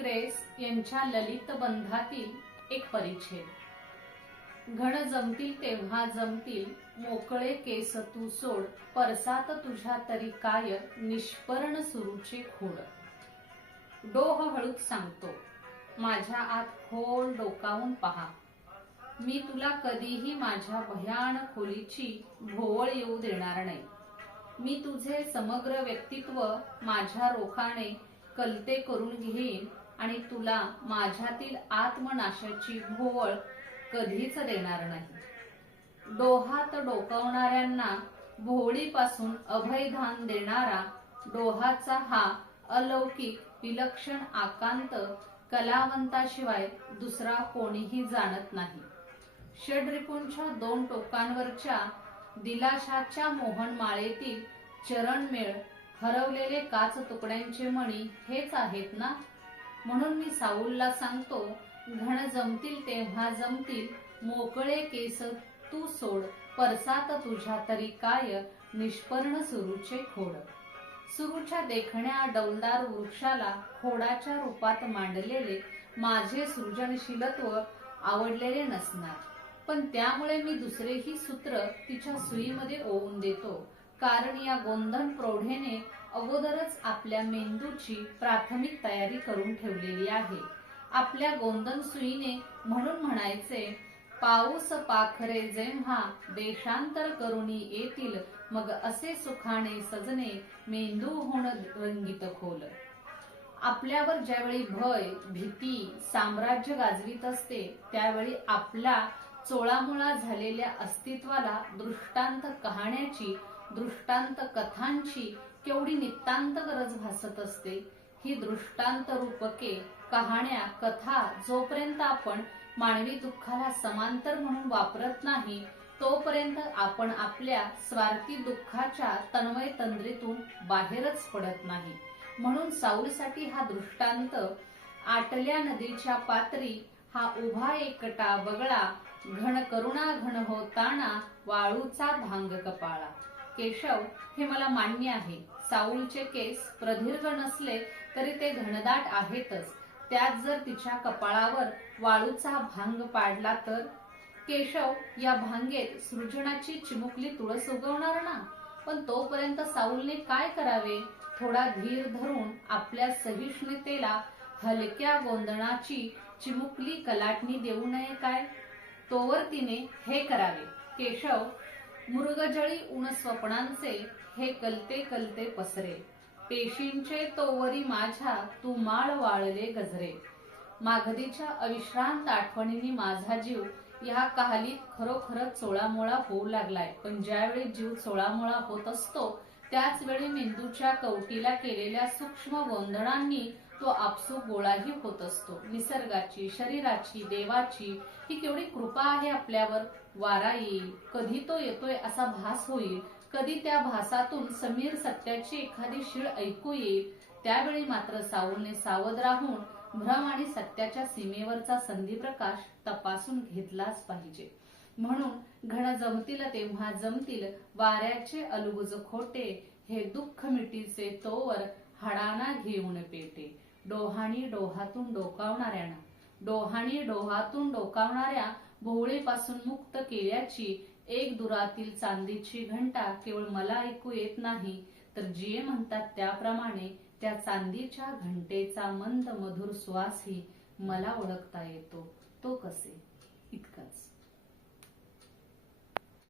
Grace यांच्या ललित बंधातील एक परिच्छेद. घण जमतील तेव्हा जमतील मोकळे केस तू सोड परसात तुझ्या तरी काय निष्पर्ण सुरूचे खोड डोह हळूच सांगतो माझ्या आत खोल डोकावून पहा. मी तुला कधीही माझ्या भयान खोलीची भोवळ येऊ देणार नाही. मी तुझे समग्र व्यक्तित्व माझ्या रोखाने कलते करून घेईन आणि तुला माझ्यातील आत्मनाशाची भोवळ कधीच देणार नाही. डोहात डोकवणाऱ्यांना भोवळीपासून अभयधान देणारा डोहाचा हा अलौकिक विलक्षण आकांत कलावंताशिवाय दुसरा कोणीही जाणत नाही. षडरिपूंच्या दोन टोकांवरच्या दिलाशाच्या मोहनमाळेतील चरणमेळ हरवलेले काच तुकड्यांचे मणी हेच आहेत ना? म्हणून मी साऊलला सांगतो घण जमतील तेव्हा जमतील. मोकळे केस तू सोड परसात तुझ्या तरी काय? निष्पर्ण सुरूचे खोड. सुरूच्या देखण्या डौलदार वृक्षाला खोडाच्या रूपात मांडलेले माझे सृजनशीलत्व आवडलेले नसणार. पण त्यामुळे मी दुसरेही सूत्र तिच्या सुईमध्ये ओवून देतो. कारण या गोंधन प्रौढेने अगोदरच आपल्या मेंदूची प्राथमिक तयारी करून ठेवलेली आहे. आपल्या गोंधन सुईने म्हणून म्हणायचे पाऊस पाखरे जेव्हा देशांतर करून येतील मग असे सुखाने सजने मेंदू होण रंगीत खोल. आपल्यावर ज्यावेळी भय भीती साम्राज्य गाजवीत असते त्यावेळी आपला चोळामुळा झालेल्या अस्तित्वाला दृष्टांत कहाण्याची दृष्टांत कथांची केवढी नितांत गरज भासत असते? ही दृष्टांत रूपके कहाण्या कथा जोपर्यंत आपण मानवी दुःखाला समांतर म्हणून वापरत नाही तोपर्यंत आपण आपल्या स्वार्थी दुःखाच्या तन्वय तंद्रीतून बाहेरच पडत नाही. म्हणून साऊलसाठी हा दृष्टांत आटल्या नदीच्या पात्री हा उभा एकटा बगळा घन करुणा घन होताना वाळूचा भांग कपाळा केशव हे मला मान्य आहे. साऊलचे केस प्रदीर्घ नसले तरी ते घनदाट आहेतच. त्यात जर तिच्या कपाळावर वाळूचा भांग पाडला तर? केशव या भांगेत सृजनाची चिमुकली तुळस उगवणार ना? पण तोपर्यंत साऊलने काय करावे? थोडा धीर धरून आपल्या सहिष्णुतेला हलक्या गोंधळाची चिमुकली कलाटणी देऊ नये काय? तोवर तिने हे करावे. केशव मृगजळी उण स्वप्नांचे हे कलते कलते पसरे. पेशींचे तोवरी माझ्या तू माळ वाळले गजरे. माघदीच्या अविश्रांत आठवणींनी माझा जीव या काहलीत खरोखरच चोळामोळा होऊ लागलाय. पण ज्यावेळी जीव चोळामोळा होत असतो त्याच वेळी मेंदूच्या कवटीला केलेल्या सूक्ष्म गोंधळांनी तो आपसू गोळाही होत असतो. निसर्गाची शरीराची देवाची ही केवढी कृपा आहे आपल्यावर. वारा येईल कधी तो येतोय असा भास होईल कधी त्या भासातून समीर सत्याची एखादी शिळ ऐकू येईल. त्यावेळी मात्र साऊलने सावध राहून भ्रम आणि सत्याच्या सीमेवरचा संधी प्रकाश तपासून घेतलाच पाहिजे. म्हणून घण जमतील तेव्हा जमतील वाऱ्याचे अलगुज खोटे हे दुःख मिटीचे तोवर हाडाना घेऊन पेटे. डोहाणी डोहातून डोकावणाऱ्यांना. डोहाणी डोहातून डोकावणाऱ्या भोवळीपासून मुक्त केल्याची एक दुरातील चांदीची घंटा केवळ मला ऐकू येत नाही. तर जिये म्हणतात त्याप्रमाणे त्या चांदीच्या घंटेचा मंद मधुर सुवासही मला ओळखता येतो. तो कसे? इतकंच.